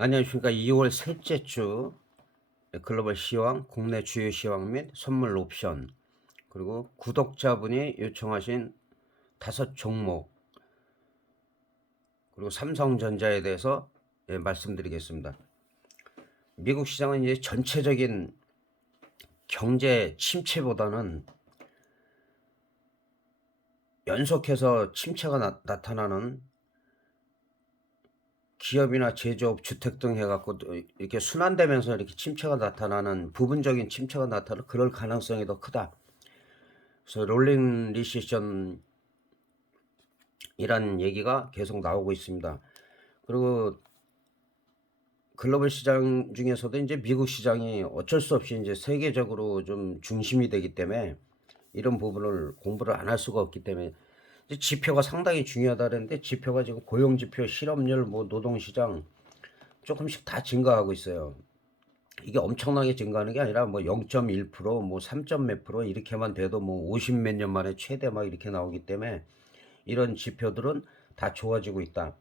안녕하십니까. 2월 셋째 주 글로벌 시황, 국내 주요 시황 및 선물 옵션, 그리고 구독자분이 요청하신 5종목, 그리고 삼성전자에 대해서 말씀드리겠습니다. 미국 시장은 이제 전체적인 경제 침체보다는 연속해서 침체가 나타나는 기업이나 제조업, 주택 등 해갖고 이렇게 순환되면서 이렇게 침체가 나타나는, 부분적인 침체가 나타나는 그럴 가능성이 더 크다. 그래서 롤링 리세션 이란 얘기가 계속 나오고 있습니다. 그리고 글로벌 시장 중에서도 이제 미국 시장이 어쩔 수 없이 이제 세계적으로 좀 중심이 되기 때문에 이런 부분을 공부를 안 할 수가 없기 때문에 이제 지표가 상당히 중요하다는데, 지표가 지금 고용지표, 실업률, 뭐 노동시장 조금씩 다 증가하고 있어요. 이게 엄청나게 증가하는 게 아니라 뭐 0.1%, 뭐 3점 몇 프로 이렇게만 돼도 뭐 50 몇 년 만에 최대 막 이렇게 나오기 때문에 이런 지표들은 다 좋아지고 있다.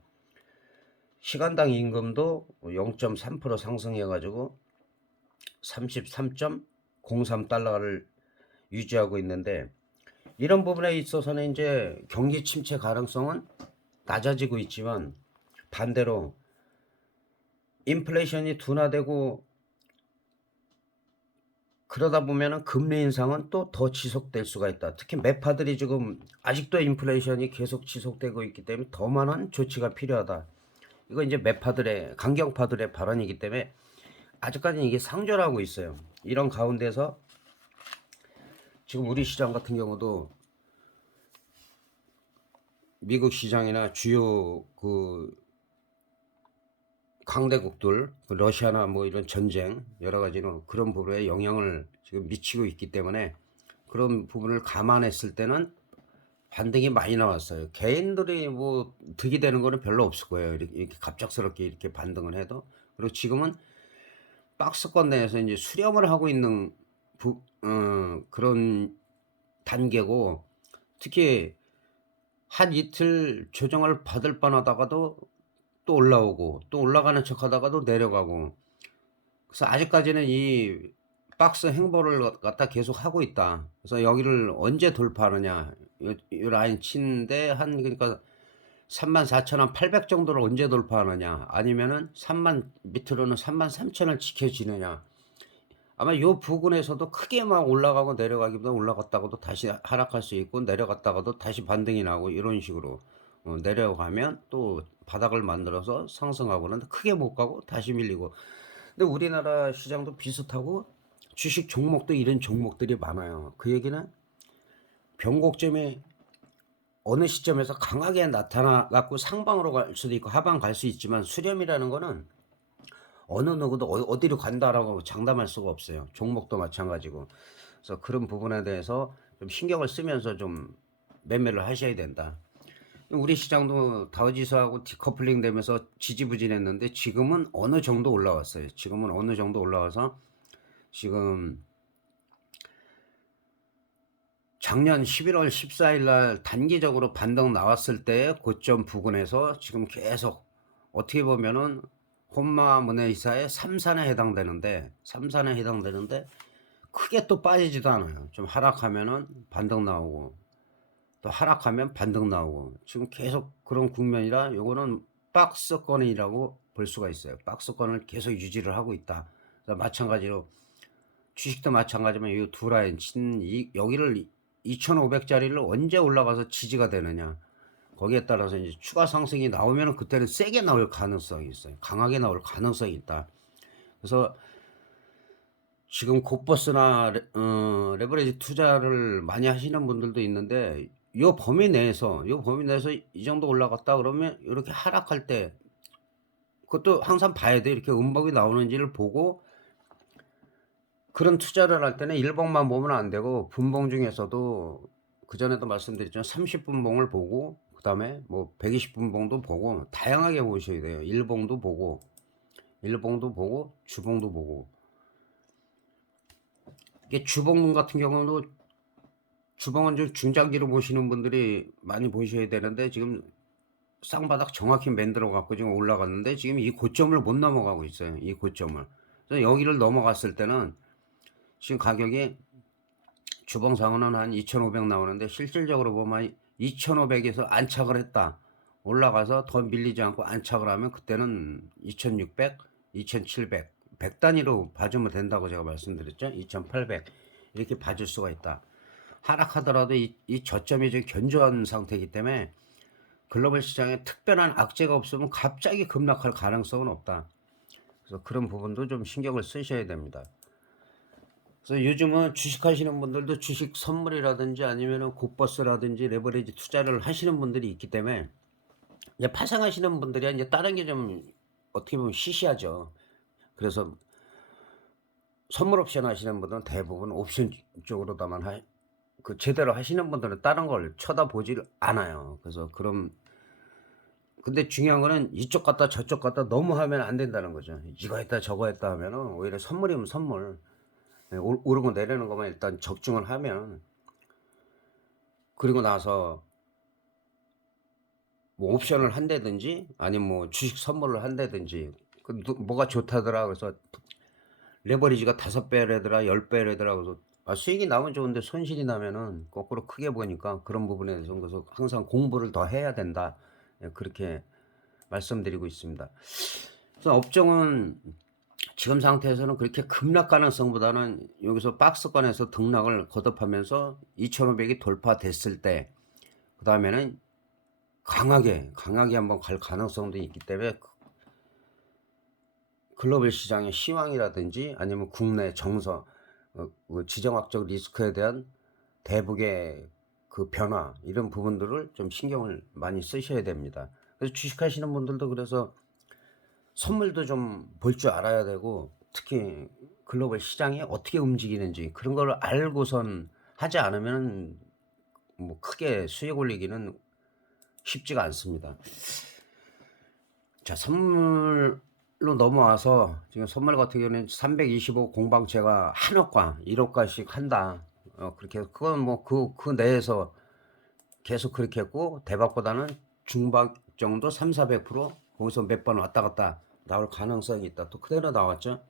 시간당 임금도 0.3% 상승해가지고 33.03달러를 유지하고 있는데, 이런 부분에 있어서는 이제 경기 침체 가능성은 낮아지고 있지만, 반대로 인플레이션이 둔화되고 그러다 보면은 금리 인상은 또 더 지속될 수가 있다. 특히 매파들이 지금 아직도 인플레이션이 계속 지속되고 있기 때문에 더 많은 조치가 필요하다. 이거 이제 매파들의, 강경파들의 발언이기 때문에 아직까지는 이게 상존하고 있어요. 이런 가운데서 지금 우리 시장 같은 경우도 미국 시장이나 주요 그 강대국들, 그 러시아나 뭐 이런 전쟁 여러 가지로 그런 부분에 영향을 지금 미치고 있기 때문에, 그런 부분을 감안했을 때는 반등이 많이 나왔어요. 개인들이 뭐 득이 되는 거는 별로 없을 거예요. 이렇게 갑작스럽게 이렇게 반등을 해도. 그리고 지금은 박스권 내에서 이제 수렴을 하고 있는 그런 단계고, 특히 한 이틀 조정을 받을 뻔하다가도 또 올라오고 또 올라가는 척 하다가도 내려가고, 그래서 아직까지는 이 박스 행보를 갖다 계속 하고 있다. 그래서 여기를 언제 돌파하느냐, 요 라인 치는데 한, 그러니까 34,800 정도를 언제 돌파하느냐, 아니면은 3만 밑으로는 33,000을 지켜지느냐. 아마 요 부근에서도 크게 막 올라가고 내려가기보다 올라갔다가도 다시 하락할 수 있고, 내려갔다가도 다시 반등이 나고, 이런 식으로 내려가면 또 바닥을 만들어서 상승하고는 크게 못 가고 다시 밀리고. 근데 우리나라 시장도 비슷하고 주식 종목도 이런 종목들이 많아요. 그 얘기는 변곡점이 어느 시점에서 강하게 나타나 갖고 상방으로 갈 수도 있고 하방 갈 수 있지만, 수렴이라는 거는 어느 누구도 어디로 간다라고 장담할 수가 없어요. 종목도 마찬가지고. 그래서 그런 부분에 대해서 좀 신경을 쓰면서 좀 매매를 하셔야 된다. 우리 시장도 다우지수하고 디커플링 되면서 지지부진했는데 지금은 어느 정도 올라왔어요. 지금은 어느 정도 올라와서 지금 작년 11월 14일 날 단기적으로 반등 나왔을 때 고점 부근에서 지금 계속, 어떻게 보면은 혼마 문해이사의 3산에 해당되는데, 3산에 해당되는데 크게 또 빠지지도 않아요. 좀 하락하면은 반등 나오고 또 하락하면 반등 나오고, 지금 계속 그런 국면이라 요거는 박스권이라고 볼 수가 있어요. 박스권을 계속 유지를 하고 있다. 마찬가지로 주식도 마찬가지면 이 두 라인 여기를 2,500짜리를 언제 올라가서 지지가 되느냐, 거기에 따라서 이제 추가 상승이 나오면 그때는 세게 나올 가능성이 있어요. 강하게 나올 가능성이 있다. 그래서 지금 곧버스나 레버리지 투자를 많이 하시는 분들도 있는데, 요 범위 내에서 이 정도 올라갔다 그러면 이렇게 하락할 때 그것도 항상 봐야 돼. 이렇게 음봉이 나오는지를 보고, 그런 투자를 할 때는 일봉만 보면 안 되고 분봉 중에서도, 그전에도 말씀드렸지만 30분봉을 보고, 그 다음에 뭐 120분봉도 보고, 다양하게 보셔야 돼요. 일봉도 보고 주봉도 보고. 이게 주봉 같은 경우도, 주봉은 좀 중장기로 보시는 분들이 많이 보셔야 되는데, 지금 쌍바닥 정확히 만들어 갖고 지금 올라갔는데 지금 이 고점을 못 넘어가고 있어요, 이 고점을. 그래서 여기를 넘어갔을 때는 지금 가격이 주봉상으로는 한 2,500 나오는데 실질적으로 보면 2,500에서 안착을 했다. 올라가서 더 밀리지 않고 안착을 하면 그때는 2,600, 2,700, 100 단위로 봐주면 된다고 제가 말씀드렸죠. 2,800 이렇게 봐줄 수가 있다. 하락하더라도 이 저점이 좀 견조한 상태이기 때문에 글로벌 시장에 특별한 악재가 없으면 갑자기 급락할 가능성은 없다. 그래서 그런 부분도 좀 신경을 쓰셔야 됩니다. 그래서 요즘은 주식하시는 분들도 주식 선물이라든지 아니면은 곧버스라든지 레버리지 투자를 하시는 분들이 있기 때문에 이제 파생하시는 분들이 이제 다른 게 좀 어떻게 보면 시시하죠. 그래서 선물 옵션 하시는 분들은 대부분 옵션 쪽으로다만 그 제대로 하시는 분들은 다른 걸 쳐다보질 않아요. 그래서 그럼 근데 중요한 거는 이쪽 갔다 저쪽 갔다 너무 하면 안 된다는 거죠. 이거 했다 저거 했다 하면은 오히려 선물이면 선물. 오르고 내리는 것만 일단 적중을 하면 그리고 나서 뭐 옵션을 한다든지 아니면 뭐 주식 선물을 한다든지 뭐가 좋다더라 그래서 레버리지가 5배래더라 10배래더라 그래서 수익이 나면 좋은데 손실이 나면은 거꾸로 크게 보니까 그런 부분에 대해서 그래서 항상 공부를 더 해야 된다. 그렇게 말씀드리고 있습니다. 그래서 업종은 지금 상태에서는 그렇게 급락 가능성보다는 여기서 박스권에서 등락을 거듭하면서 2,500이 돌파됐을 때 그 다음에는 강하게 한번 갈 가능성도 있기 때문에 글로벌 시장의 시황이라든지 아니면 국내 정서 지정학적 리스크에 대한 대북의 그 변화 이런 부분들을 좀 신경을 많이 쓰셔야 됩니다. 그래서 주식하시는 분들도 그래서 선물도 좀 볼 줄 알아야 되고 특히 글로벌 시장이 어떻게 움직이는지 그런 걸 알고선 하지 않으면 뭐 크게 수익 올리기는 쉽지가 않습니다. 자, 선물로 넘어와서 지금 선물 같은 경우는 325 공방채가 한억과 1억가씩 한다. 그렇게 그건 뭐 그 내에서 계속 그렇게 했고 대박보다는 중박 정도 3,400% 거기서 몇 번 왔다 갔다 나올 가능성이 있다. 또 그대로 나왔죠.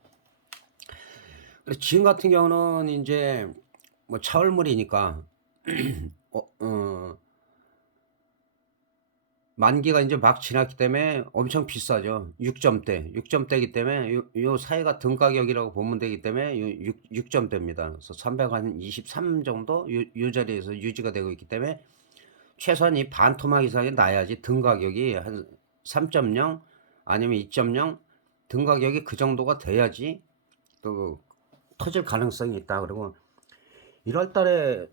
지금 같은 경우는 이제 뭐 차월물이니까 만기가 이제 막 지났기 때문에 엄청 비싸죠. 6점대이기 때문에 요 사이가 등 가격이라고 보면 되기 때문에 6점대입니다. 그래서 323 정도 요 자리에서 유지가 되고 있기 때문에 최소한 이 반토막 이상이 나야지 등 가격이 한 3.0 아니면 2.0 등 가격이 그 정도가 돼야지 또 터질 가능성이 있다. 그리고 1월 달에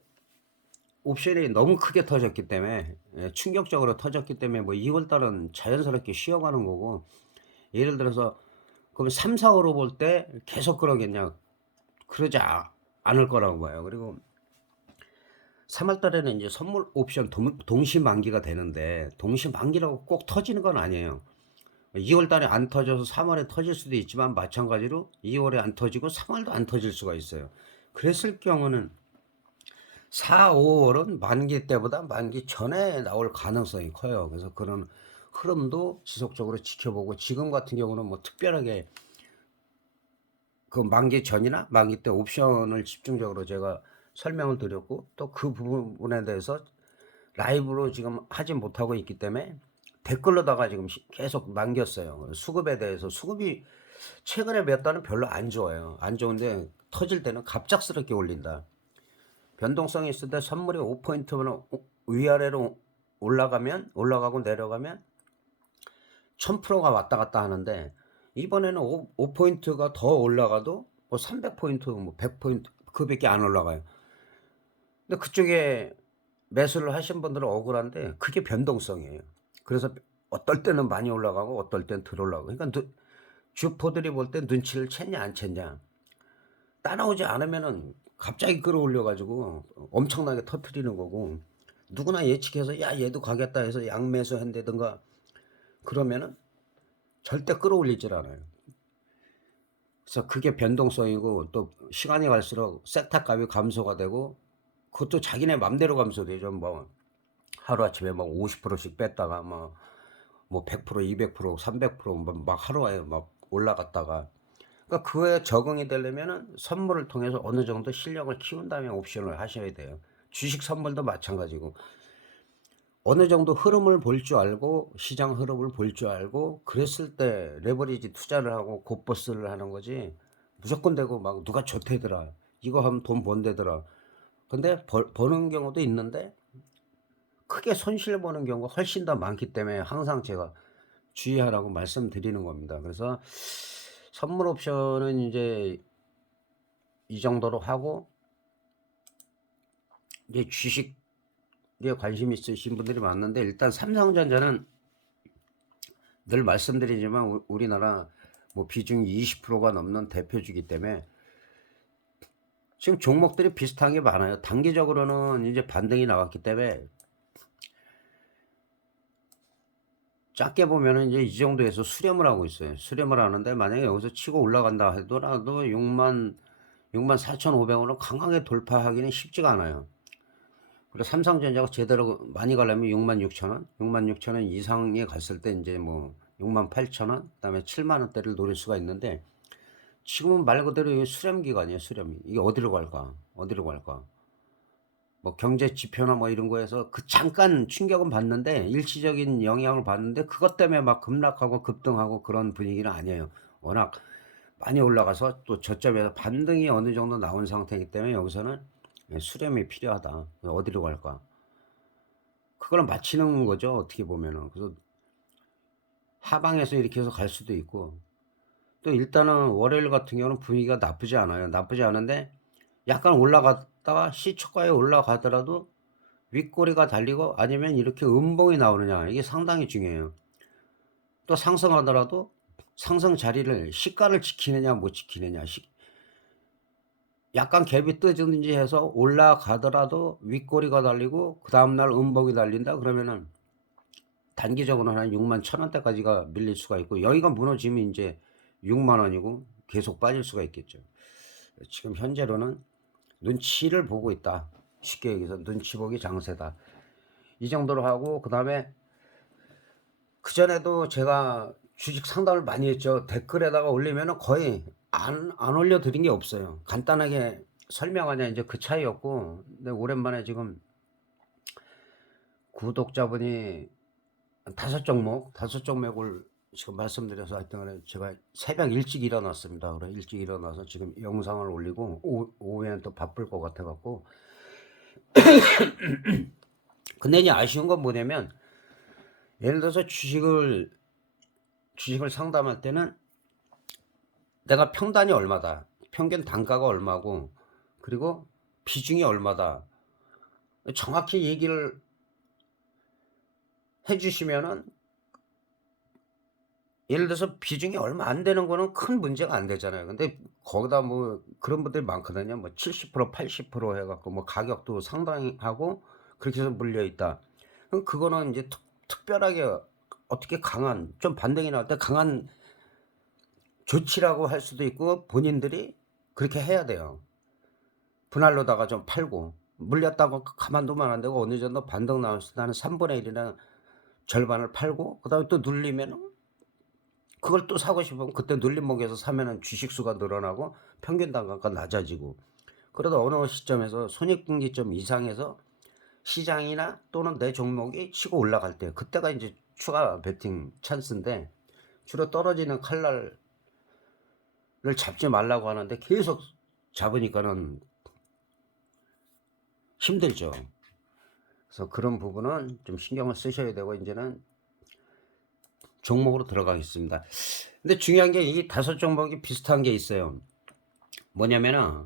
옵션이 너무 크게 터졌기 때문에 충격적으로 터졌기 때문에 뭐 2월 달은 자연스럽게 쉬어가는 거고 예를 들어서 그럼 3, 4월로 볼 때 계속 그러겠냐 그러지 않을 거라고 봐요. 그리고 3월 달에는 이제 선물 옵션 동시 만기가 되는데 동시 만기라고 꼭 터지는 건 아니에요. 2월 달에 안 터져서 3월에 터질 수도 있지만 마찬가지로 2월에 안 터지고 3월도 안 터질 수가 있어요. 그랬을 경우는 4, 5월은 만기 때보다 만기 전에 나올 가능성이 커요. 그래서 그런 흐름도 지속적으로 지켜보고 지금 같은 경우는 뭐 특별하게 그 만기 전이나 만기 때 옵션을 집중적으로 제가 설명을 드렸고 또 그 부분에 대해서 라이브로 지금 하지 못하고 있기 때문에 댓글로다가 지금 계속 남겼어요. 수급에 대해서 수급이 최근에 몇 달은 별로 안 좋아요. 안 좋은데 터질 때는 갑작스럽게 올린다. 변동성이 있을 때 선물이 5포인트면 위아래로 올라가고 내려가면 1000%가 왔다 갔다 하는데 이번에는 5포인트가 더 올라가도 뭐 300포인트 뭐 100포인트 그밖에 안 올라가요. 근데 그쪽에 매수를 하신 분들은 억울한데 그게 변동성이에요. 그래서 어떨 때는 많이 올라가고 어떨 때는 덜 올라가고 그러니까 주포들이 볼 때 눈치를 챘냐 안 챘냐 따라오지 않으면은 갑자기 끌어올려 가지고 엄청나게 터트리는 거고 누구나 예측해서 야 얘도 가겠다 해서 양매수 한다든가 그러면은 절대 끌어올리질 않아요. 그래서 그게 변동성이고 또 시간이 갈수록 세타 값이 감소가 되고 그것도 자기네 맘대로 감소되죠. 뭐 하루아침에 막 50%씩 뺐다가 뭐 뭐 100% 200% 300% 막 하루에 막 올라갔다가, 그러니까 그거에 적응이 되려면은 선물을 통해서 어느 정도 실력을 키운 다음에 옵션을 하셔야 돼요. 주식 선물도 마찬가지고 어느 정도 흐름을 볼 줄 알고 시장 흐름을 볼 줄 알고 그랬을 때 레버리지 투자를 하고 곱버스를 하는 거지, 무조건 되고 막 누가 좋대더라 이거 하면 돈 번대더라. 근데 버는 경우도 있는데 크게 손실 보는 경우가 훨씬 더 많기 때문에 항상 제가 주의하라고 말씀드리는 겁니다. 그래서 선물 옵션은 이제 이 정도로 하고, 이제 주식에 관심 있으신 분들이 많은데, 일단 삼성전자는 늘 말씀드리지만 우리나라 뭐 비중이 20%가 넘는 대표주기 때문에 지금 종목들이 비슷한 게 많아요. 단기적으로는 이제 반등이 나왔기 때문에 작게 보면은 이제 이 정도에서 수렴을 하고 있어요. 수렴을 하는데 만약에 여기서 치고 올라간다 하더라도 64,500원을 강하게 돌파하기는 쉽지가 않아요. 그리고 삼성전자가 제대로 많이 가려면 66,000원, 66,000원 이상에 갔을 때 이제 뭐 68,000원, 그다음에 7만원대를 노릴 수가 있는데, 지금은 말 그대로 이게 수렴 기간이에요. 수렴이. 이게 어디로 갈까? 어디로 갈까? 뭐 경제 지표나 뭐 이런 거에서 그 잠깐 충격은 받는데, 일시적인 영향을 받는데 그것 때문에 막 급락하고 급등하고 그런 분위기는 아니에요. 워낙 많이 올라가서 또 저점에서 반등이 어느 정도 나온 상태이기 때문에 여기서는 수렴이 필요하다. 어디로 갈까? 그걸 맞히는 거죠, 어떻게 보면은. 그래서 하방에서 이렇게 해서 갈 수도 있고, 또 일단은 월요일 같은 경우는 분위기가 나쁘지 않아요. 나쁘지 않은데 약간 올라갔다가 시초가에 올라가더라도 윗꼬리가 달리고 아니면 이렇게 음봉이 나오느냐, 이게 상당히 중요해요. 또 상승하더라도 상승 자리를 시가를 지키느냐 못 지키느냐, 약간 갭이 뜨든지 해서 올라가더라도 윗꼬리가 달리고 그 다음날 음봉이 달린다 그러면은 단기적으로는 한 61,000원대까지가 밀릴 수가 있고, 여기가 무너지면 이제 6만원이고 계속 빠질 수가 있겠죠. 지금 현재로는 눈치를 보고 있다. 쉽게 얘기해서 눈치 보기 장세다. 이 정도로 하고, 그 다음에 그전에도 제가 주식 상담을 많이 했죠. 댓글에다가 올리면은 거의 안 올려드린 게 없어요. 간단하게 설명하냐 이제 그 차이였고, 근데 오랜만에 지금 구독자분이 다섯 종목을 지금 말씀드려서 하여튼 간에 제가 새벽 일찍 일어났습니다. 그래 일찍 일어나서 지금 영상을 올리고 오후에는 또 바쁠 것 같아 갖고. 근데 이제 아쉬운 건 뭐냐면, 예를 들어서 주식을 상담할 때는 내가 평단이 얼마다, 평균 단가가 얼마고, 그리고 비중이 얼마다 정확히 얘기를 해주시면은, 예를 들어서 비중이 얼마 안 되는 거는 큰 문제가 안 되잖아요. 근데 거기다 뭐 그런 분들이 많거든요. 뭐 70% 80% 해갖고 뭐 가격도 상당히 하고 그렇게 해서 물려 있다. 그럼 그거는 이제 특별하게 어떻게 강한, 좀 반등이 나올 때 강한 조치라고 할 수도 있고, 본인들이 그렇게 해야 돼요. 분할로다가 좀 팔고, 물렸다고 가만두면 안 되고 어느 정도 반등 나왔을 때 한 3분의 1이나 절반을 팔고, 그 다음에 또 눌리면 그걸 또 사고 싶으면 그때 눌림목에서 사면은 주식수가 늘어나고 평균 단가가 낮아지고, 그러다 어느 시점에서 손익분기점 이상에서 시장이나 또는 내 종목이 치고 올라갈 때, 그때가 이제 추가 베팅 찬스인데, 주로 떨어지는 칼날을 잡지 말라고 하는데 계속 잡으니까는 힘들죠. 그래서 그런 부분은 좀 신경을 쓰셔야 되고, 이제는 종목으로 들어가겠습니다. 근데 중요한 게 이 다섯 종목이 비슷한 게 있어요. 뭐냐면은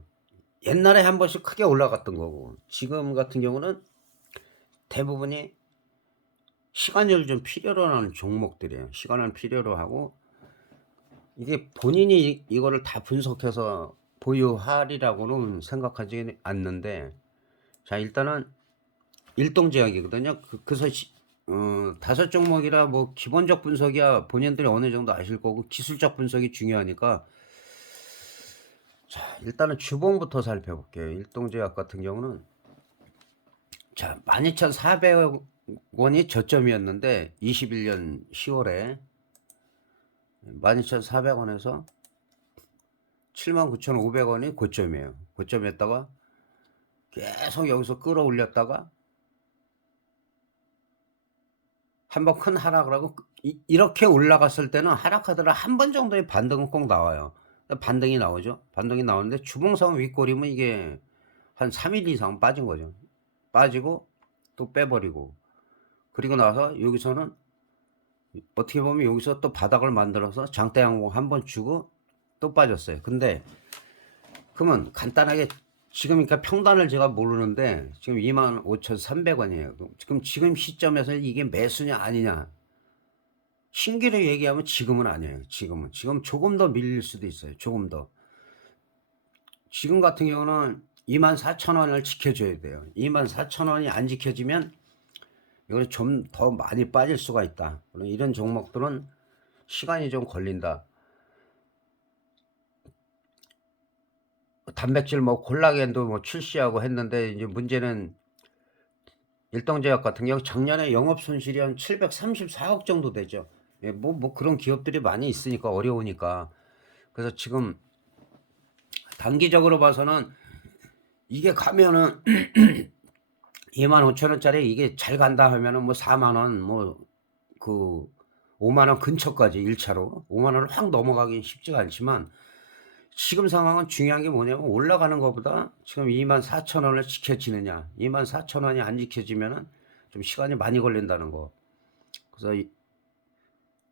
옛날에 한 번씩 크게 올라갔던 거고, 지금 같은 경우는 대부분이 시간을 좀 필요로 하는 종목들이에요. 시간을 필요로 하고, 이게 본인이 이거를 다 분석해서 보유하리라고는 생각하지 않는데, 자 일단은 일동제약이거든요. 그래서 다섯 종목이라 뭐 기본적 분석이야 본인들이 어느 정도 아실 거고, 기술적 분석이 중요하니까. 자 일단은 주봉부터 살펴볼게요. 일동제약 같은 경우는 자 12,400 원이 저점이었는데 21년 10월에 12,400원에서 79,500원이 고점이에요. 고점이었다가 계속 여기서 끌어올렸다가 한번 큰 하락을 하고 이렇게 올라갔을 때는 하락하더라 한 번 정도의 반등은 꼭 나와요. 반등이 나오죠. 반등이 나오는데 주봉상 윗꼬리면 이게 한 3일 이상 빠진 거죠. 빠지고 또 빼버리고, 그리고 나서 여기서는 어떻게 보면 여기서 또 바닥을 만들어서 장대 양봉 한번 주고 또 빠졌어요. 근데 그러면 간단하게 지금 그러니까 평단을 제가 모르는데 지금 25,300원이에요. 지금 시점에서 이게 매수냐 아니냐, 신기로 얘기하면 지금은 아니에요. 지금 조금 더 밀릴 수도 있어요. 조금 더. 지금 같은 경우는 24,000원을 지켜줘야 돼요. 24,000원이 안 지켜지면 이거는 좀 더 많이 빠질 수가 있다. 이런 종목들은 시간이 좀 걸린다. 단백질 뭐 콜라겐도 뭐 출시하고 했는데 이제 문제는 일동제약 같은 경우 작년에 영업 손실이 한 734억 정도 되죠. 예, 뭐 그런 기업들이 많이 있으니까 어려우니까. 그래서 지금 단기적으로 봐서는 이게 가면은 25,000원짜리 이게 잘 간다 하면은 뭐 4만원 뭐 그 5만원 근처까지 1차로 5만원을 확 넘어가긴 쉽지가 않지만, 지금 상황은 중요한 게 뭐냐면 올라가는 것보다 지금 24,000원을 지켜지느냐, 24,000원이 안 지켜지면은 좀 시간이 많이 걸린다는 거. 그래서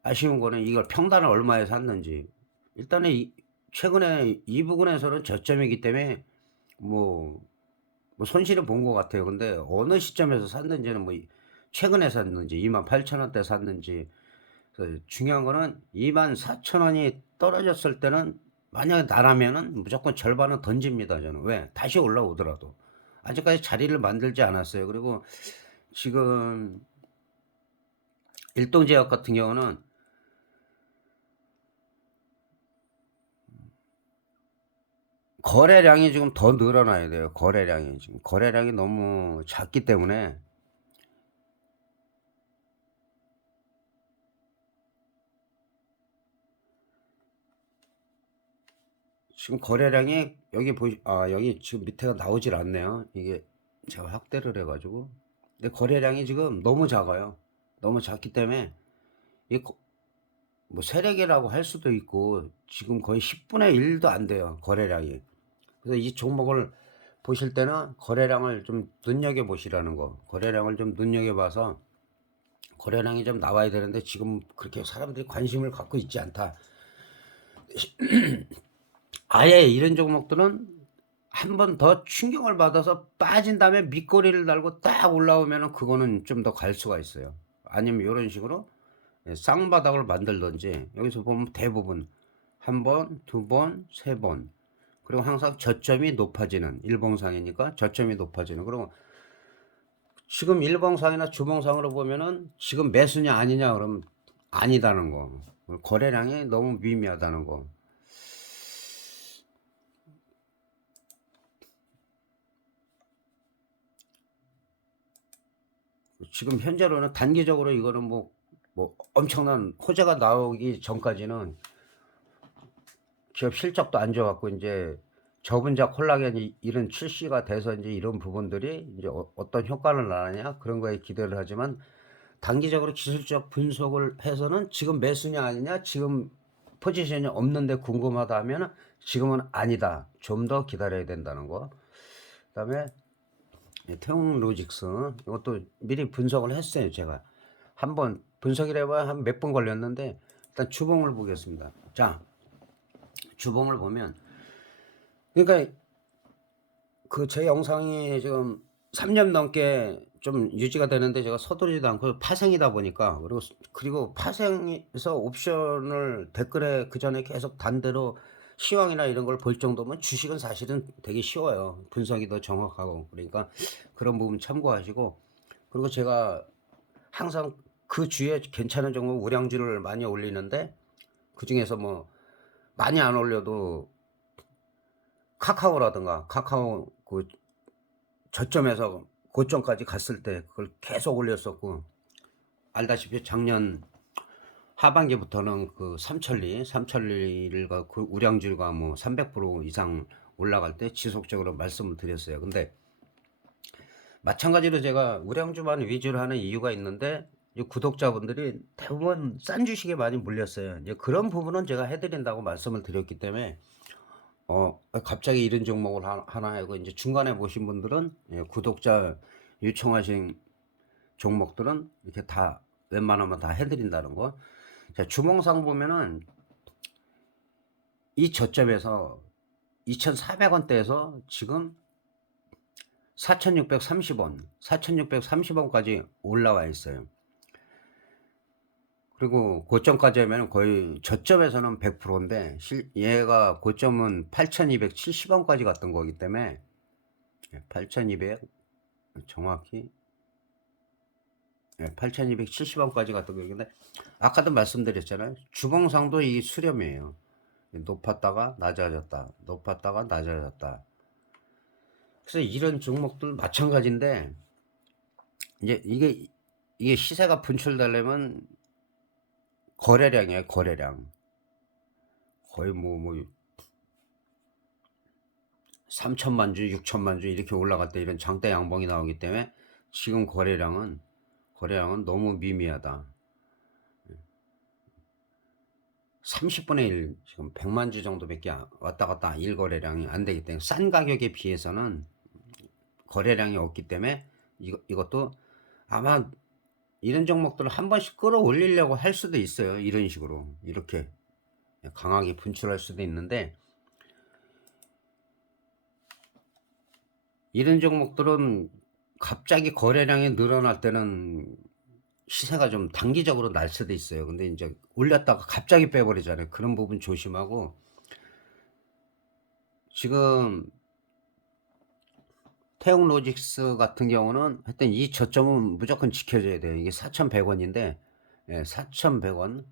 아쉬운 거는 이걸 평단을 얼마에 샀는지. 일단은 최근에 이 부분에서는 저점이기 때문에 뭐 손실을 본 것 같아요. 근데 어느 시점에서 샀는지는 뭐 최근에 샀는지 28,000원대 샀는지. 그래서 중요한 거는 24,000원이 떨어졌을 때는 만약에 나라면은 무조건 절반은 던집니다. 저는. 왜? 다시 올라오더라도. 아직까지 자리를 만들지 않았어요. 그리고 지금 일동제약 같은 경우는 거래량이 지금 더 늘어나야 돼요. 거래량이 너무 작기 때문에. 지금 거래량이 여기 지금 밑에가 나오질 않네요. 이게 제가 확대를 해가지고. 근데 거래량이 지금 너무 작아요. 너무 작기 때문에 이 뭐 세력이라고 할 수도 있고 지금 거의 10분의 1도 안 돼요. 거래량이. 그래서 이 종목을 보실 때는 거래량을 좀 눈여겨 보시라는 거. 거래량을 좀 눈여겨 봐서 거래량이 좀 나와야 되는데 지금 그렇게 사람들이 관심을 갖고 있지 않다. 아예 이런 종목들은 한 번 더 충격을 받아서 빠진 다음에 밑꼬리를 달고 딱 올라오면은 그거는 좀 더 갈 수가 있어요. 아니면 이런 식으로 쌍바닥을 만들든지. 여기서 보면 대부분 한 번, 두 번, 세 번, 그리고 항상 저점이 높아지는, 일봉상이니까 저점이 높아지는. 그리고 지금 일봉상이나 주봉상으로 보면은 지금 매수냐 아니냐 그러면 아니다는 거. 거래량이 너무 미미하다는 거. 지금 현재로는 단기적으로 이거는 뭐 엄청난 호재가 나오기 전까지는 기업 실적도 안 좋았고 이제 저분자 콜라겐이 이런 출시가 돼서 이제 이런 부분들이 이제 어떤 효과를 나느냐 그런 거에 기대를 하지만, 단기적으로 기술적 분석을 해서는 지금 매수냐 아니냐, 지금 포지션이 없는데 궁금하다 하면 지금은 아니다. 좀 더 기다려야 된다는 거. 그다음에 태웅로직스 이것도 미리 분석을 했어요. 제가 한번 분석을 해봐야 한 몇 번 걸렸는데, 일단 주봉을 보겠습니다. 자, 주봉을 보면 그러니까 그 제 영상이 지금 3년 넘게 좀 유지가 되는데 제가 서두르지도 않고 파생이다 보니까, 그리고 파생에서 옵션을 댓글에 그 전에 계속 단대로 시황이나 이런 걸 볼 정도면 주식은 사실은 되게 쉬워요. 분석이 더 정확하고. 그러니까 그런 부분 참고하시고, 그리고 제가 항상 그 주에 괜찮은 종목 우량주를 많이 올리는데 그 중에서 뭐 많이 안 올려도 카카오라든가, 카카오 그 저점에서 고점까지 갔을 때 그걸 계속 올렸었고, 알다시피 작년 하반기부터는 그 삼천리가 그 우량주가 뭐 300% 이상 올라갈 때 지속적으로 말씀을 드렸어요. 근데 마찬가지로 제가 우량주만 위주로 하는 이유가 있는데, 이 구독자분들이 대부분 싼 주식에 많이 물렸어요. 이제 그런 부분은 제가 해드린다고 말씀을 드렸기 때문에 갑자기 이런 종목을 하나 하고, 이제 중간에 보신 분들은, 예, 구독자 요청하신 종목들은 이렇게 다 웬만하면 다 해드린다는 거. 자, 주봉상 보면은 이 저점에서 2,400원대에서 지금 4,630원까지 올라와 있어요. 그리고 고점까지 하면 거의 저점에서는 100%인데 얘가 고점은 8,270원까지 갔던 거기 때문에, 8,200 정확히 8,270원까지 갔던 거긴데, 아까도 말씀드렸잖아요. 주봉상도 이 수렴이에요. 높았다가 낮아졌다, 높았다가 낮아졌다. 그래서 이런 종목들 마찬가지인데, 이제 이게 시세가 분출되려면 거래량이에요. 거래량 거의 뭐 3천만 주, 6천만 주 이렇게 올라갈 때 이런 장대 양봉이 나오기 때문에 지금 거래량은 너무 미미하다. 30분의 1, 지금 100만 주 정도밖에 왔다 갔다 일거래량이 안 되기 때문에, 싼 가격에 비해서는 거래량이 없기 때문에 이것도 아마 이런 종목들을 한 번씩 끌어올리려고 할 수도 있어요. 이런 식으로 이렇게 강하게 분출할 수도 있는데, 이런 종목들은 갑자기 거래량이 늘어날 때는 시세가 좀 단기적으로 날 수도 있어요. 근데 이제 올렸다가 갑자기 빼버리잖아요. 그런 부분 조심하고, 지금 태용로직스 같은 경우는 하여튼 이 저점은 무조건 지켜줘야 돼요. 이게 4,100원인데, 예, 4,100원.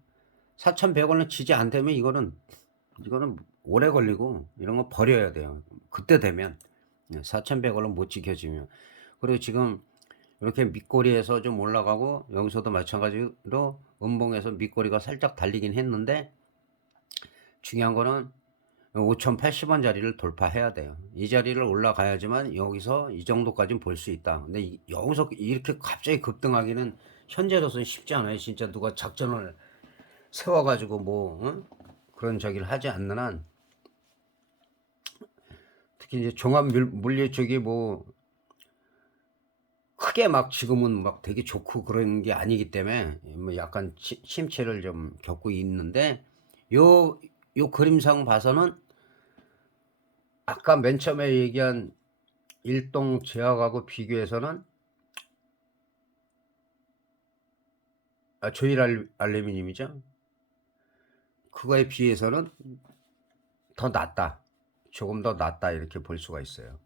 4,100원을 지지 않되면 이거는 오래 걸리고 이런 거 버려야 돼요. 그때 되면, 4,100원을 못 지켜지면. 그리고 지금 이렇게 밑꼬리에서 좀 올라가고, 여기서도 마찬가지로 음봉에서 밑꼬리가 살짝 달리긴 했는데, 중요한 거는 5,080원 자리를 돌파해야 돼요. 이 자리를 올라가야지만 여기서 이 정도까지는 볼 수 있다. 근데 여기서 이렇게 갑자기 급등하기는 현재로서는 쉽지 않아요. 진짜 누가 작전을 세워가지고 그런 저기를 하지 않는 한, 특히 이제 종합 물류 쪽이 크게 막 지금은 막 되게 좋고 그런 게 아니기 때문에 뭐 약간 침체를 좀 겪고 있는데, 요 그림상 봐서는 아까 맨 처음에 얘기한 일동 제약하고 비교해서는, 조일 알루미늄이죠. 그거에 비해서는 더 낫다. 조금 더 낫다 이렇게 볼 수가 있어요.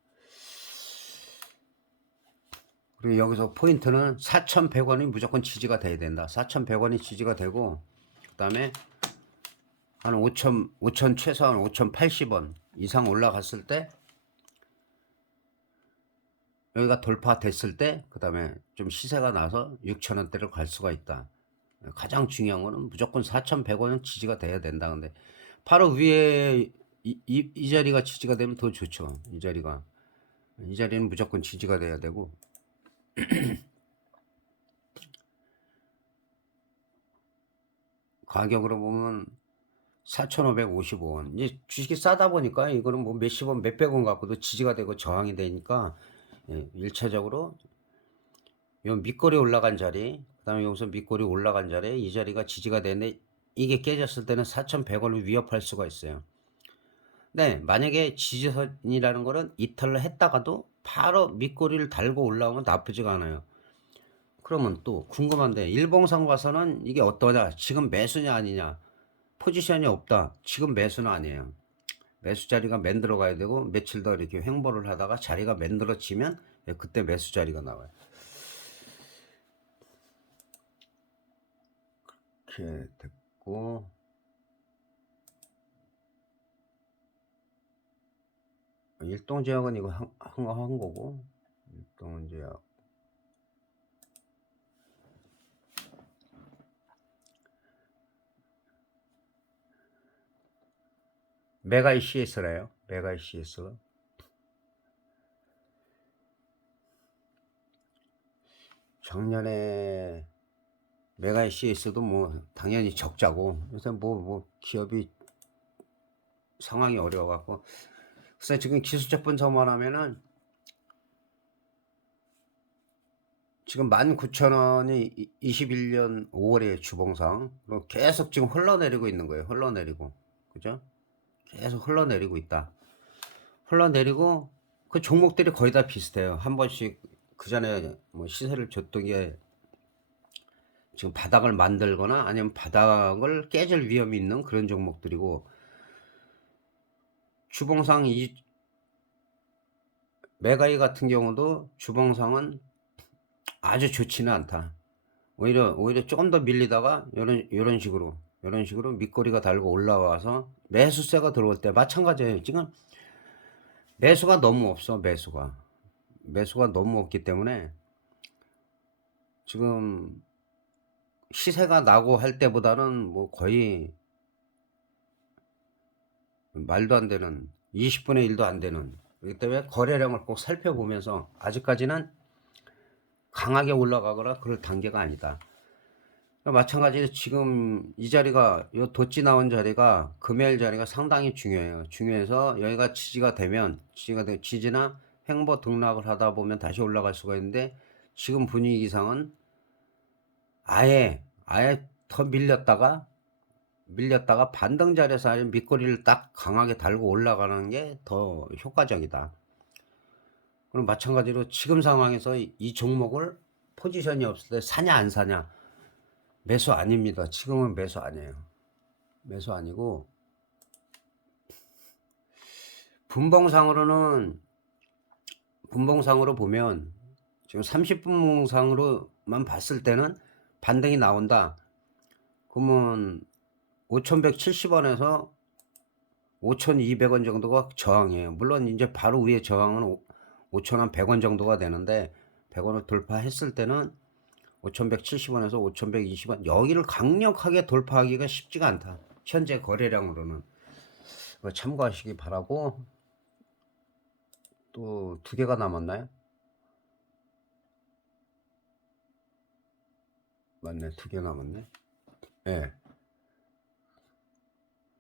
그리고 여기서 포인트는 4,100원이 무조건 지지가 돼야 된다. 4,100원이 지지가 되고, 그 다음에 한 5천 최소한 5,080원 이상 올라갔을 때, 여기가 돌파됐을 때, 그 다음에 좀 시세가 나서 6,000원대를 갈 수가 있다. 가장 중요한 거는 무조건 4,100원은 지지가 돼야 된다. 근데 바로 위에 이 자리가 지지가 되면 더 좋죠. 이 자리는 무조건 지지가 돼야 되고, 가격으로 보면 4,555원. 이제 주식이 싸다 보니까 이거는 뭐 몇십 원, 몇백 원 갖고도 지지가 되고 저항이 되니까, 1차적으로 요 밑거리 올라간 자리, 그 다음에 여기서 밑거리 올라간 자리, 이 자리가 지지가 되는데, 이게 깨졌을 때는 4,100원을 위협할 수가 있어요. 네, 만약에 지지선이라는 거는 이탈을 했다가도 바로 밑꼬리를 달고 올라오면 나쁘지가 않아요. 그러면 또 궁금한데, 일봉상 봐서는 이게 어떠냐? 지금 매수냐 아니냐? 포지션이 없다. 지금 매수는 아니에요. 매수 자리가 만들어 가야 되고, 며칠 더 이렇게 횡보를 하다가 자리가 만들어지면, 그때 매수 자리가 나와요. 이렇게 됐고, 일동제약은 이거 한 거고, 일동제약 메가이 CS래요. 메가이 CS. 작년에 메가이 CS도 뭐 당연히 적자고 요새 뭐 기업이 상황이 어려워 갖고 그래서 지금 기술적 분석만 하면은 지금 19,000원이 21년 5월에 주봉상 그리고 계속 지금 흘러내리고 있는 거예요. 흘러내리고 그죠? 계속 흘러내리고 있다. 흘러내리고 그 종목들이 거의 다 비슷해요. 한 번씩 그 전에 뭐 시세를 줬던 게 지금 바닥을 만들거나 아니면 바닥을 깨질 위험이 있는 그런 종목들이고 주봉상 이 메가이 같은 경우도 주봉상은 아주 좋지는 않다. 오히려 조금 더 밀리다가 이런 식으로 밑거리가 달고 올라와서 매수세가 들어올 때 마찬가지예요. 지금 매수가 너무 없어. 매수가 너무 없기 때문에 지금 시세가 나고 할 때보다는 뭐 거의 말도 안 되는 20분의 1도 안 되는 그렇기 때문에 거래량을 꼭 살펴보면서 아직까지는 강하게 올라가거나 그럴 단계가 아니다. 마찬가지로 지금 이 자리가 요 덧지 나온 자리가 금요일 자리가 상당히 중요해요. 중요해서 여기가 지지나 횡보 등락을 하다 보면 다시 올라갈 수가 있는데 지금 분위기상은 아예 더 밀렸다가 반등 자리에서 아니면 밑거리를 딱 강하게 달고 올라가는 게 더 효과적이다. 그럼 마찬가지로 지금 상황에서 이 종목을 포지션이 없을 때 사냐 안 사냐 매수 아닙니다. 지금은 매수 아니에요. 매수 아니고 분봉상으로 보면 지금 30분봉상으로만 봤을 때는 반등이 나온다. 그러면 5,170원에서 5,200원 정도가 저항이에요. 물론 이제 바로 위에 저항은 5,100원 정도가 되는데 100원을 돌파했을 때는 5,170원에서 5,120원 여기를 강력하게 돌파하기가 쉽지가 않다. 현재 거래량으로는. 참고하시기 바라고. 또 2개가 남았나요? 맞네. 2개 남았네. 예.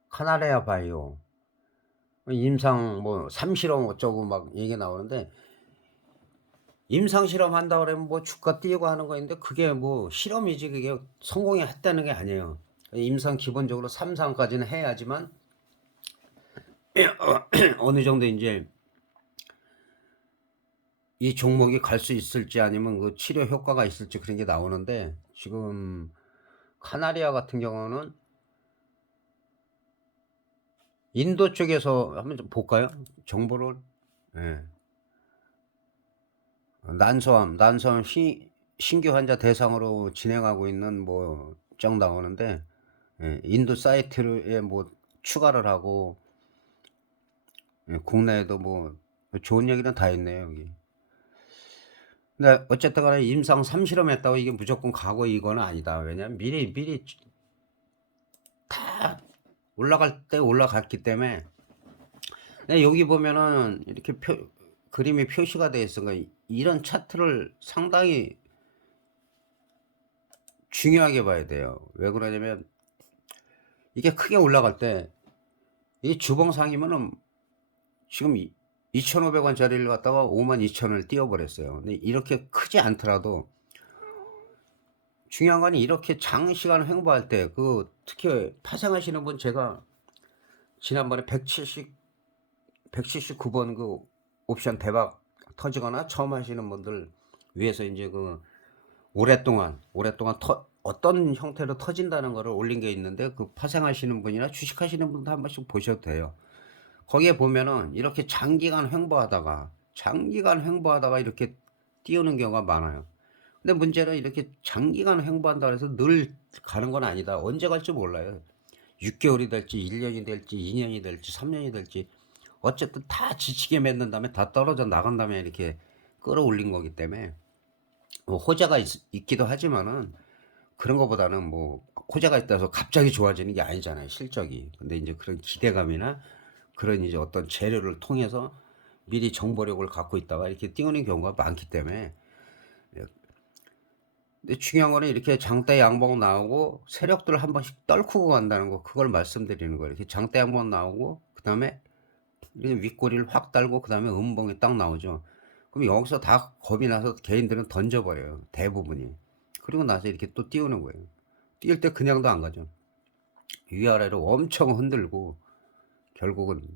카나레아 바이오. 임상 뭐 3실험 어쩌고 막 얘기 나오는데 임상 실험 한다 그러면 뭐 주가 띄고 하는 거인데 그게 뭐 실험이지 그게 성공이 했다는 게 아니에요. 임상 기본적으로 3상까지는 해야지만 어느 정도 이제 이 종목이 갈 수 있을지 아니면 그 치료 효과가 있을지 그런 게 나오는데 지금 카나리아 같은 경우는 인도 쪽에서 한번 좀 볼까요? 정보를. 예. 난소암 신규 환자 대상으로 진행하고 있는 뭐 쫙 나오는데 예, 인도 사이트에 뭐 추가를 하고 예, 국내에도 뭐 좋은 얘기는 다 있네요 여기. 근데 어쨌든 간에 임상 3실험 했다고 이게 무조건 가고 이거는 아니다. 왜냐면 미리 다 올라갈 때 올라갔기 때문에. 근데 여기 보면은 이렇게 그림이 표시가 되어 있으니까 이런 차트를 상당히 중요하게 봐야 돼요. 왜 그러냐면 이게 크게 올라갈 때 이 주봉상이면은 지금 2,500원짜리를 갖다가 52,000원을 띄워버렸어요. 근데 이렇게 크지 않더라도 중요한 건 이렇게 장시간 횡보할 때 그 특히 파생하시는 분 제가 지난번에 179번 그 옵션 대박 터지거나 처음 하시는 분들 위해서 이제 그 오랫동안 어떤 형태로 터진다는 거를 올린 게 있는데 그 파생하시는 분이나 주식하시는 분도 한 번씩 보셔도 돼요. 거기에 보면은 이렇게 장기간 횡보하다가 이렇게 띄우는 경우가 많아요. 근데 문제는 이렇게 장기간 횡보한다 해서 늘 가는 건 아니다. 언제 갈지 몰라요. 6개월이 될지 1년이 될지 2년이 될지 3년이 될지 어쨌든 다 지치게 맺는 다음에 다 떨어져 나간 다음에 이렇게 끌어올린 거기 때문에 뭐 호재가 있기도 하지만은 그런 거보다는 뭐 호재가 있다서 갑자기 좋아지는 게 아니잖아요 실적이. 근데 이제 그런 기대감이나 그런 이제 어떤 재료를 통해서 미리 정보력을 갖고 있다가 이렇게 띄우는 경우가 많기 때문에. 예. 근데 중요한 거는 이렇게 장대 양봉 나오고 세력들을 한 번씩 떨구고 간다는 거, 그걸 말씀드리는 거예요. 이렇게 장대 양봉 나오고 그다음에 이렇게 윗꼬리를 확 달고 그다음에 음봉이 딱 나오죠. 그럼 여기서 다 겁이 나서 개인들은 던져 버려요, 대부분이. 그리고 나서 이렇게 또 띄우는 거예요. 띄울 때 그냥도 안 가죠. 위아래로 엄청 흔들고 결국은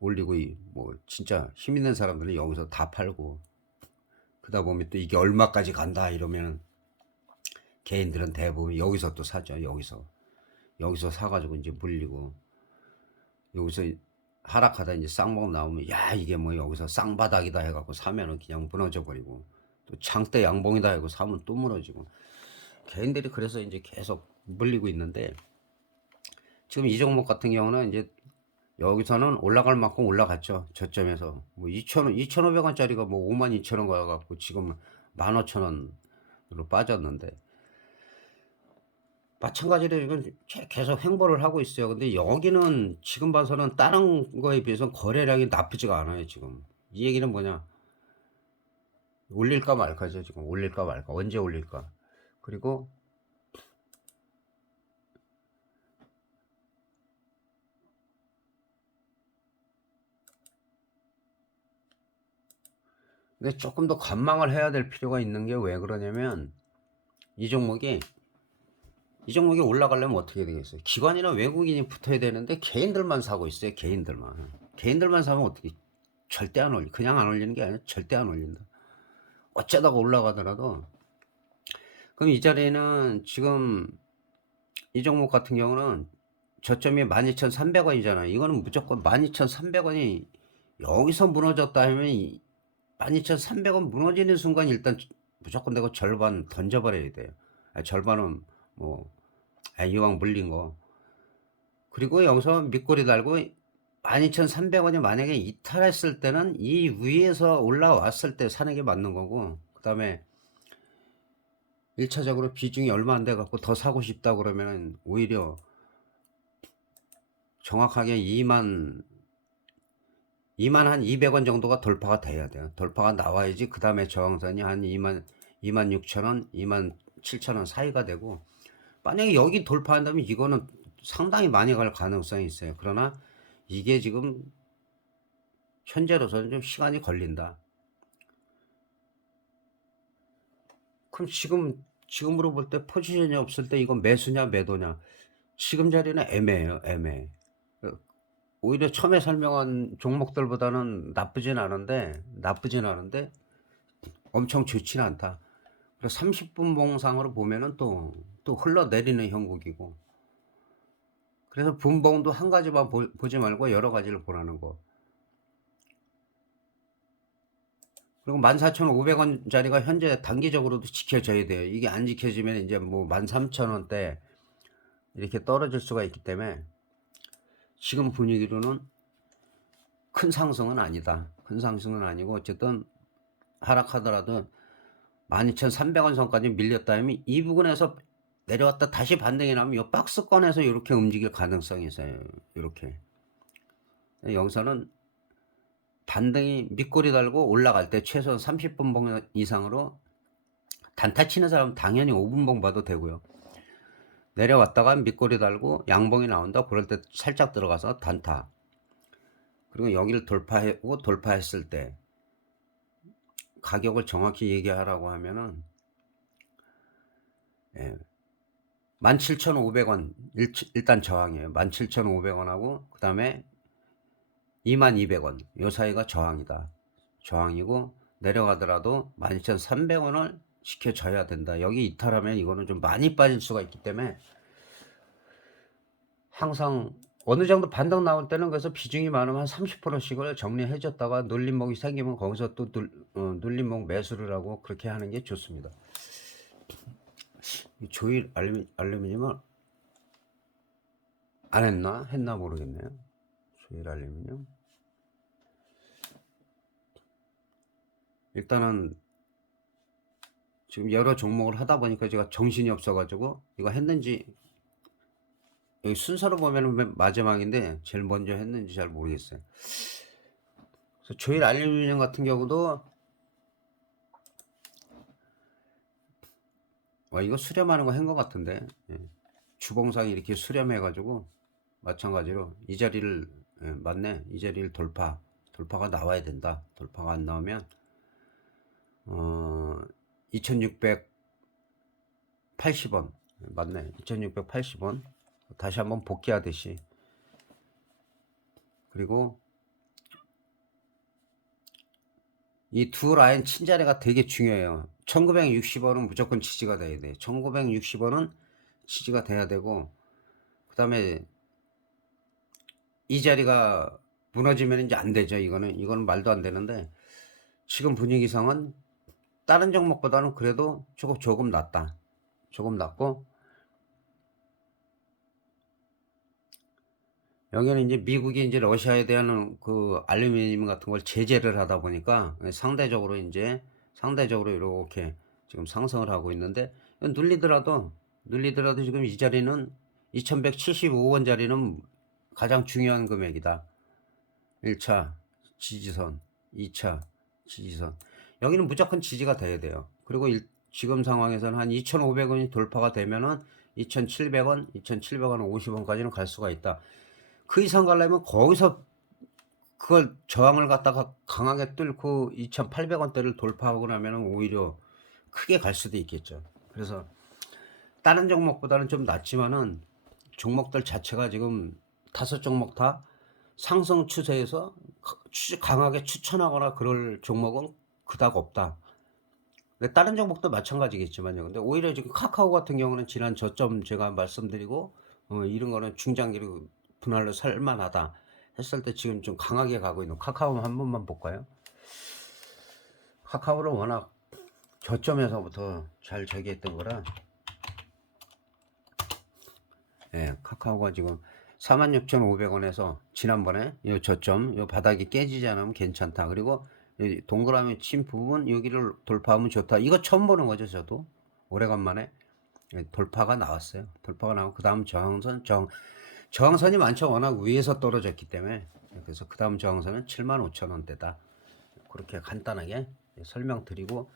올리고, 뭐 진짜 힘 있는 사람들은 여기서 다 팔고, 그러다 보면 또 이게 얼마까지 간다 이러면 개인들은 대부분 여기서 또 사죠. 여기서 사가지고 이제 물리고, 여기서 하락하다 이제 쌍봉 나오면 야 이게 뭐 여기서 쌍바닥이다 해갖고 사면은 그냥 무너져 버리고, 또 장대 양봉이다 해고 사면 또 무너지고, 개인들이 그래서 이제 계속 물리고 있는데, 지금 이 종목 같은 경우는 이제 여기서는 올라갈 만큼 올라갔죠. 저점에서 뭐 2,500원짜리가 뭐 52,000원 가갖고 지금 15,000원으로 빠졌는데, 마찬가지로 이건 계속 횡보를 하고 있어요. 근데 여기는 지금 봐서는 다른 거에 비해서 거래량이 나쁘지가 않아요. 지금 이 얘기는 뭐냐, 올릴까 말까죠. 지금 올릴까 말까, 언제 올릴까. 그리고 근데 조금 더 관망을 해야 될 필요가 있는 게, 왜 그러냐면 이 종목이 올라가려면 어떻게 되겠어요? 기관이나 외국인이 붙어야 되는데 개인들만 사고 있어요. 개인들만 사면 어떻게, 절대 안 올려. 그냥 안 올리는 게 아니라 절대 안 올린다. 어쩌다가 올라가더라도. 그럼 이 자리는 지금 이 종목 같은 경우는 저점이 12,300원이잖아요. 이거는 무조건 12,300원이 여기서 무너졌다 하면 12,300원 무너지는 순간 일단 무조건 내가 절반 던져버려야 돼요. 절반은 뭐 이왕 물린 거. 그리고 여기서 밑꼬리 달고 12,300원이 만약에 이탈했을 때는 이 위에서 올라왔을 때 사는 게 맞는 거고, 그 다음에 1차적으로 비중이 얼마 안 돼 갖고 더 사고 싶다 그러면 오히려 정확하게 2만 한 200원 정도가 돌파가 돼야 돼요. 돌파가 나와야지 그 다음에 저항선이 한 2만 6천원, 2만 7천원 사이가 되고, 만약에 여기 돌파한다면 이거는 상당히 많이 갈 가능성이 있어요. 그러나 이게 지금 현재로서는 좀 시간이 걸린다. 그럼 지금으로 볼 때 포지션이 없을 때 이건 매수냐 매도냐, 지금 자리는 애매해요. 애매해. 오히려 처음에 설명한 종목들보다는 나쁘진 않은데 엄청 좋지는 않다. 그래서 30분 봉상으로 보면은 또 흘러내리는 형국이고, 그래서 분봉도 한 가지만 보지 말고 여러 가지를 보라는 거. 그리고 14,500원짜리가 현재 단기적으로도 지켜져야 돼요. 이게 안 지켜지면 이제 뭐 13,000원대 이렇게 떨어질 수가 있기 때문에 지금 분위기로는 큰 상승은 아니다. 큰 상승은 아니고, 어쨌든 하락하더라도 12,300원 선까지 밀렸다면 이 부분에서 내려왔다 다시 반등이 나면 이 박스권에서 이렇게 움직일 가능성이 있어요. 이렇게 여기서는 반등이 밑꼬리 달고 올라갈 때 최소한 30분 봉 이상으로 단타 치는 사람은 당연히 5분 봉 봐도 되고요. 내려왔다가 밑꼬리 달고 양봉이 나온다 그럴 때 살짝 들어가서 단타, 그리고 여기를 돌파했을 때 가격을 정확히 얘기하라고 하면은 17,500원 일단 저항이에요. 17,500원하고 그 다음에 22,200원 요 사이가 저항이고, 내려가더라도 12,300원을 지켜줘야 된다. 여기 이탈하면 이거는 좀 많이 빠질 수가 있기 때문에 항상 어느 정도 반등 나올 때는, 그래서 비중이 많으면 한 30%씩을 정리해 줬다가 눌림목이 생기면 거기서 또 눌림목 매수를 하고 그렇게 하는 게 좋습니다. 조일 알루미늄은 안 했나 모르겠네요. 조일 알루미늄 일단은 지금 여러 종목을 하다 보니까 제가 정신이 없어가지고 이거 했는지 여기 순서로 보면은 맨 마지막인데 제일 먼저 했는지 잘 모르겠어요. 그래서 조일 알루미늄 같은 경우도 이거 수렴하는 거 한 것 같은데. 예. 주봉상이 이렇게 수렴해 가지고 마찬가지로 이 자리를 맞네. 이 자리를 돌파가 나와야 된다. 돌파가 안 나오면 2680원 맞네. 2680원 다시 한번 복귀하듯이. 그리고 이 두 라인 친자리가 되게 중요해요. 1960원은 무조건 지지가 돼야 돼. 1960원은 지지가 돼야 되고, 그 다음에 이 자리가 무너지면 이제 안 되죠. 이거는 말도 안 되는데, 지금 분위기상은 다른 종목보다는 그래도 조금 낫다. 조금 낫고, 여기는 이제 미국이 이제 러시아에 대한 그 알루미늄 같은 걸 제재를 하다 보니까 상대적으로 이렇게 지금 상승을 하고 있는데, 눌리더라도 지금 이 자리는 2175원 자리는 가장 중요한 금액이다. 1차 지지선, 2차 지지선. 여기는 무조건 지지가 돼야 돼요. 그리고 지금 상황에서는 한 2,500원이 돌파가 되면은 2,700원, 2,700원 50원까지는 갈 수가 있다. 그 이상 가려면 거기서 그걸 저항을 갖다가 강하게 뚫고 2,800원대를 돌파하고 나면은 오히려 크게 갈 수도 있겠죠. 그래서 다른 종목보다는 좀 낫지만은 종목들 자체가 지금 5종목 다 상승 추세에서 강하게 추천하거나 그럴 종목은 그닥 없다. 근데 다른 종목도 마찬가지겠지만요. 근데 오히려 지금 카카오 같은 경우는 지난 저점 제가 말씀드리고 이런 거는 중장기로 분할로 살만하다 했을 때 지금 좀 강하게 가고 있는 카카오 한 번만 볼까요? 카카오를 워낙 저점에서부터 잘 저기했던 거라, 예, 카카오가 지금 46,500원에서 지난번에 요 저점 요 바닥이 깨지지 않으면 괜찮다. 그리고 이 동그라미 친 부분 여기를 돌파하면 좋다. 이거 처음 보는 거죠. 저도 오래간만에 돌파가 나왔어요. 돌파가 나오고 그 다음 저항선이 많죠. 워낙 위에서 떨어졌기 때문에. 그래서 그 다음 저항선은 75,000원대다. 그렇게 간단하게 설명드리고,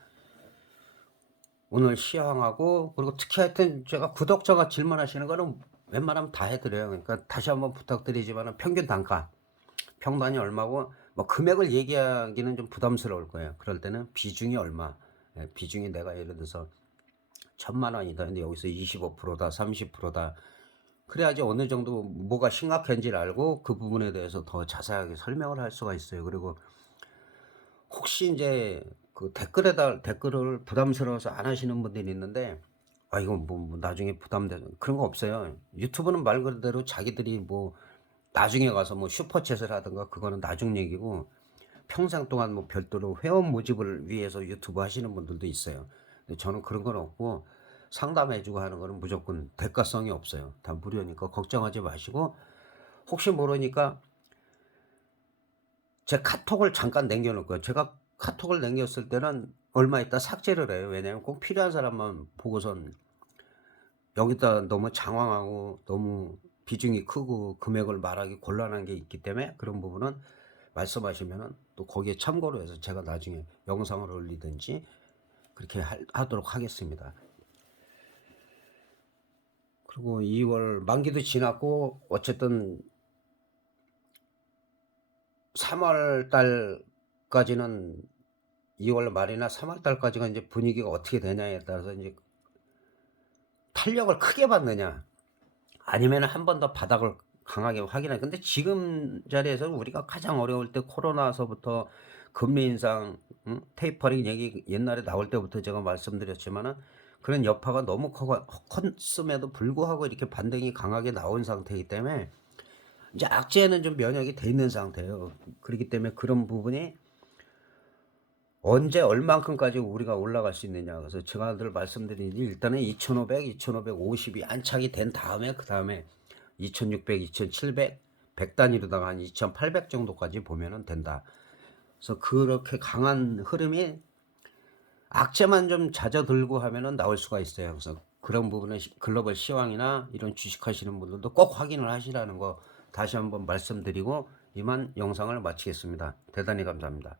오늘 시황하고, 그리고 특히 하여튼 제가 구독자가 질문하시는 거는 웬만하면 다 해드려요. 그러니까 다시 한번 부탁드리지만 평균 단가, 평단이 얼마고, 뭐 금액을 얘기하기는 좀 부담스러울 거예요. 그럴 때는 비중이 얼마, 비중이 내가 예를 들어서 1,000만 원이다. 근데 여기서 25%다, 30%다. 그래야지 어느 정도 뭐가 심각한지를 알고 그 부분에 대해서 더 자세하게 설명을 할 수가 있어요. 그리고 혹시 이제 그 댓글을 부담스러워서 안 하시는 분들이 있는데, 이거 뭐 나중에 부담돼 그런 거 없어요. 유튜브는 말 그대로 자기들이 뭐 나중에 가서 뭐 슈퍼챗을 하든가 그거는 나중 얘기고, 평생 동안 뭐 별도로 회원 모집을 위해서 유튜브 하시는 분들도 있어요. 근데 저는 그런 건 없고, 상담해주고 하는 거는 무조건 대가성이 없어요. 다 무료니까 걱정하지 마시고, 혹시 모르니까 제 카톡을 잠깐 남겨놓을 거예요. 제가 카톡을 남겼을 때는 얼마 있다 삭제를 해요. 왜냐면 꼭 필요한 사람만 보고선, 여기다 너무 장황하고 너무 비중이 크고 금액을 말하기 곤란한 게 있기 때문에 그런 부분은 말씀하시면은 또 거기에 참고로 해서 제가 나중에 영상을 올리든지 그렇게 하도록 하겠습니다. 그리고 2월 만기도 지났고 어쨌든 3월 달까지는, 2월 말이나 3월 달까지가 이제 분위기가 어떻게 되냐에 따라서 이제 탄력을 크게 받느냐 아니면 한 번 더 바닥을 강하게 확인해. 근데 지금 자리에서 우리가 가장 어려울 때 코로나서부터 금리 인상, 테이퍼링 얘기 옛날에 나올 때부터 제가 말씀드렸지만은 그런 여파가 너무 컸음에도 불구하고 이렇게 반등이 강하게 나온 상태이기 때문에 이제 악재에는 좀 면역이 돼 있는 상태예요. 그렇기 때문에 그런 부분이 언제 얼만큼까지 우리가 올라갈 수 있느냐. 그래서 제가 늘 말씀드리니 일단은 2,500, 2,550이 안착이 된 다음에 그 다음에 2,600, 2,700, 100단위로다가 한 2,800 정도까지 보면은 된다. 그래서 그렇게 강한 흐름이 악재만 좀 잦아들고 하면은 나올 수가 있어요. 그래서 그런 부분은 글로벌 시황이나 이런 주식하시는 분들도 꼭 확인을 하시라는 거 다시 한번 말씀드리고 이만 영상을 마치겠습니다. 대단히 감사합니다.